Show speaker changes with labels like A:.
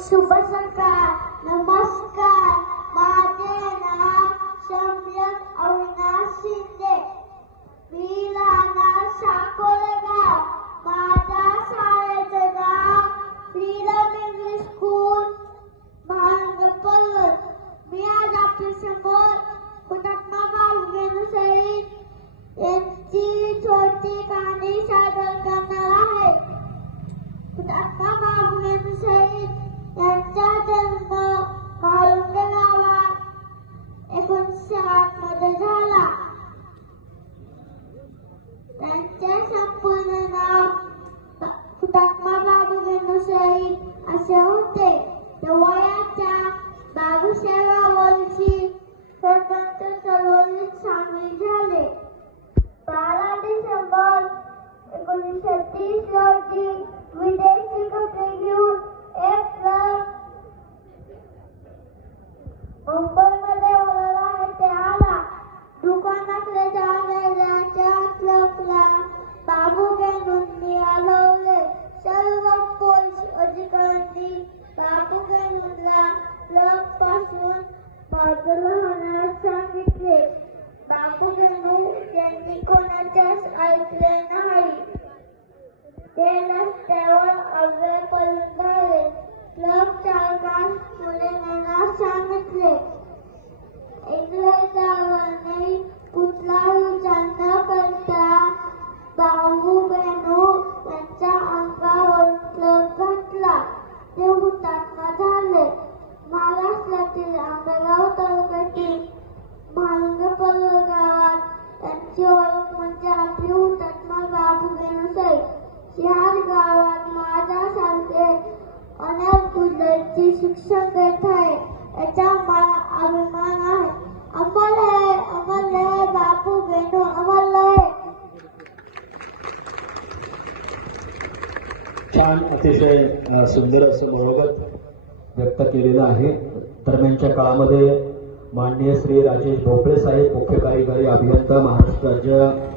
A: शुभ सकाळ नमस्कार सामील झाले बारा डिसेंबर एकोणीसशे तीस रोजी विदेशी कपडे घेऊन एक ट्रक मुंबईमध्ये वळला ते आला दुकानाकडे जाणाऱ्याच्या ट्रकला बाबू घेऊन मिळालवले सर्व पोलीस अधिकाऱ्यांनी बाबू घेऊनला ट्रकपासून बाजूला होण्यास सांगितले. घेऊन यांनी कोणाच्याच ऐकले नाही. ते रस्त्यावर अव्वल पडून झाले ट्रक चालकास पुढे सांगितले. इंग्रजांनी कुठलाही विचार करता बाबू बेनू यांच्या अंगावर ट्रक घातला. ते हुतात्मा झाले. महाराष्ट्रातील आंबेगाव ओळख म्हणजे आपली हुतात्मा बाबू बेनू साहेब गावात गावात माझ्यासारखे अनेक विद्यार्थी शिक्षण देत आहे. याचा मला अभिमान आहे. अमल आहे अमल आहे बापू बेनू अमल आहे
B: छान अतिशय सुंदर असं मनोगत व्यक्त केलेलं आहे. दरम्यानच्या काळामध्ये माननीय श्री राजेश भोपळे साहेब मुख्य कार्यकारी अभियंता महाराष्ट्र राज्य